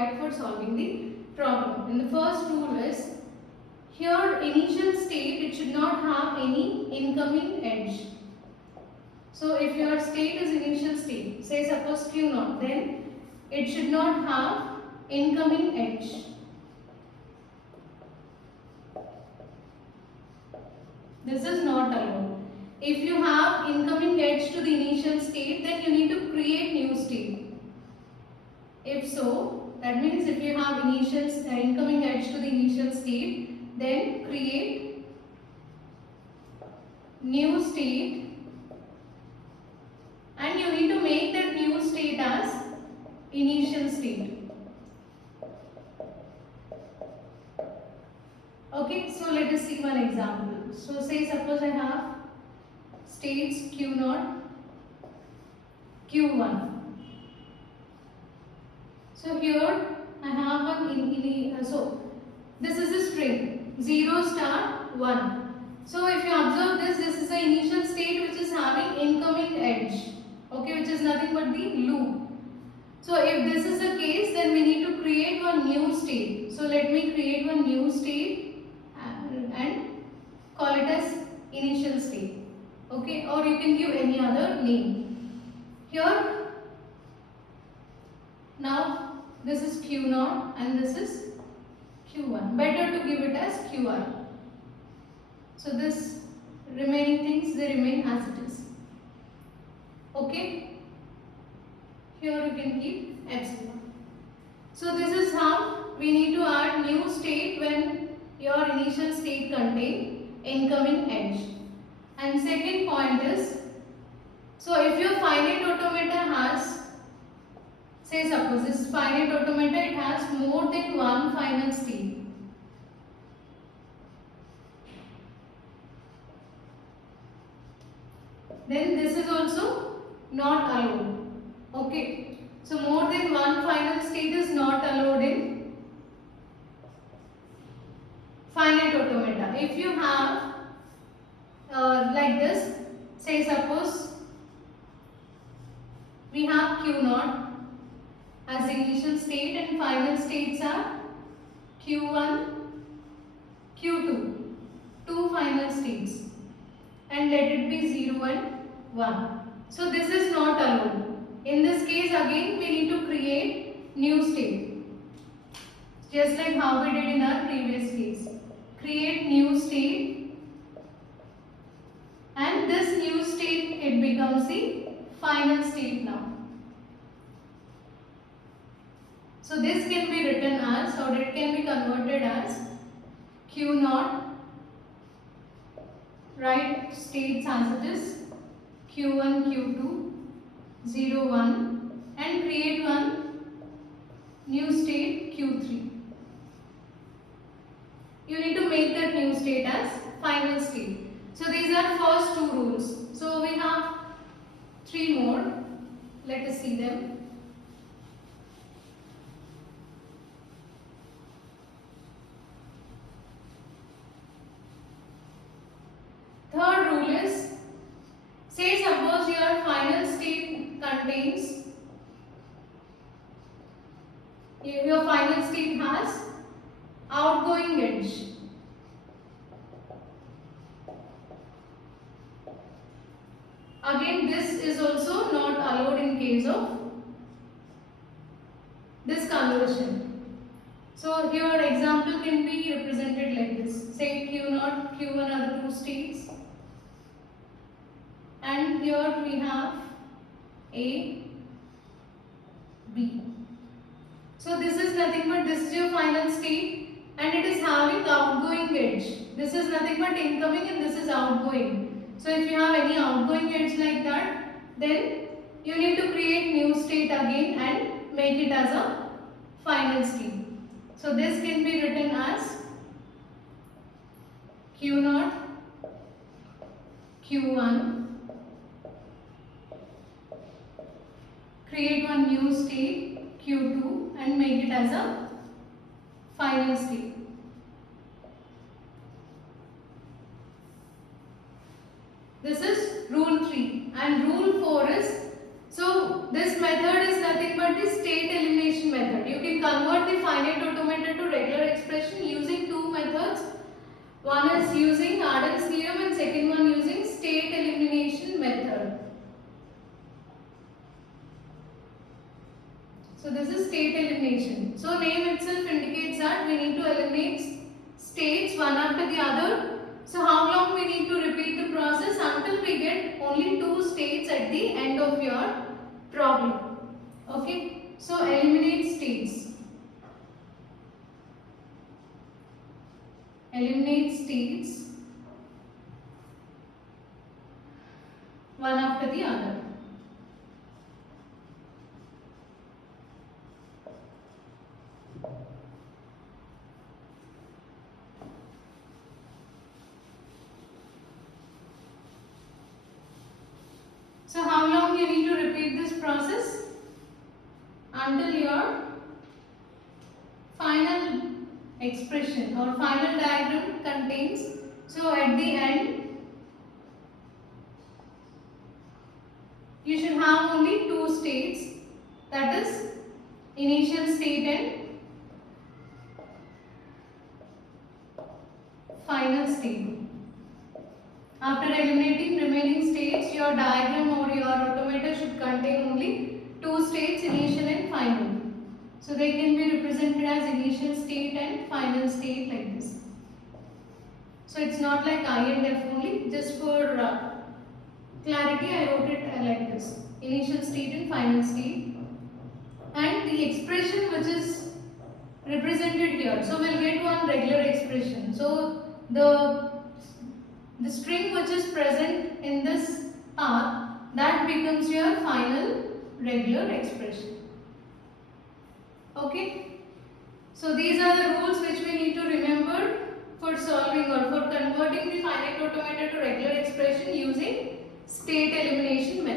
required for solving the problem. And the first rule is, here initial state, it should not have any incoming edge. So if your state is initial state, say suppose Q0, then it should not have incoming edge. This is not allowed. If you have incoming edge to the initial state, then you need to create new state. If so, that means if you have incoming edge to the initial state, then create new state, and you need to make that new state as initial state. Okay, so let us see one example. So say suppose I have states Q0, Q1. So here I have one so this is a string 0 star 1. So if you observe this is the initial state which is having incoming edge, okay, which is nothing but the loop. So if this is the case, then we need to create one new state. So let me create one new state and call it as initial state, okay, or you can give any other name. Here now this is Q0 and this is Q1. Better to give it as QR. So this remaining things, they remain as it is. Okay. Here you can keep epsilon. So this is how we need to add new state when your initial state contain incoming edge. And second point is, so if your finite automata has, say suppose this finite automata, it has more than one final state. Then this is also not allowed. Okay. So more than one final state is not allowed in finite automata. If you have like this, say suppose we have Q0 as the initial state and final states are Q1, Q2, two final states, and let it be 0 and 1. So this is not allowed. In this case again we need to create new state, just like how we did in our previous case. Create new state, and this new state, it becomes the final state now. So this can be written as, or it can be converted as Q0, write states as it is Q1, Q2, 0, 1, and create one new state Q3. You need to make that new state as final state. So these are first two rules. So we have three more. Let us see them. Third rule is, say suppose your final state contains, your final state has outgoing edge. Again this is also not allowed in case of this conversion. So here example can be represented like this. Say Q0, Q1 are the two states, and here we have A, B. So this is nothing but this is your final state, and it is having outgoing edge. This is nothing but incoming and this is outgoing. So if you have any outgoing edge like that, then you need to create new state again and make it as a final state. So this can be written as Q0, Q1, create one new state Q2 and make it as a final state. This is rule 3, and rule 4 is, so this method is nothing but the state elimination method. You can convert One is using Arden's theorem and second one using state elimination method. So this is state elimination. So name itself indicates that we need to eliminate states one after the other. So how long we need to repeat the process? Until we get only 2 states at the end of your problem. Okay. So eliminate states. Eliminate states one after the other. So how long you need to repeat this process? Until your final expression or final diagram contains. So at the end you should have only 2 states, that is initial state and final state. After eliminating remaining states, your diagram or your automata should contain only 2 states, initial and final. So they can be represented as initial state and final state like this. So it's not like I and F only, just for clarity I wrote it like this. Initial state and final state. And the expression which is represented here. So we'll get one regular expression. So the string which is present in this path, that becomes your final regular expression. Okay. So these are the rules which we need to remember for solving or for converting the finite automata to regular expression using state elimination method.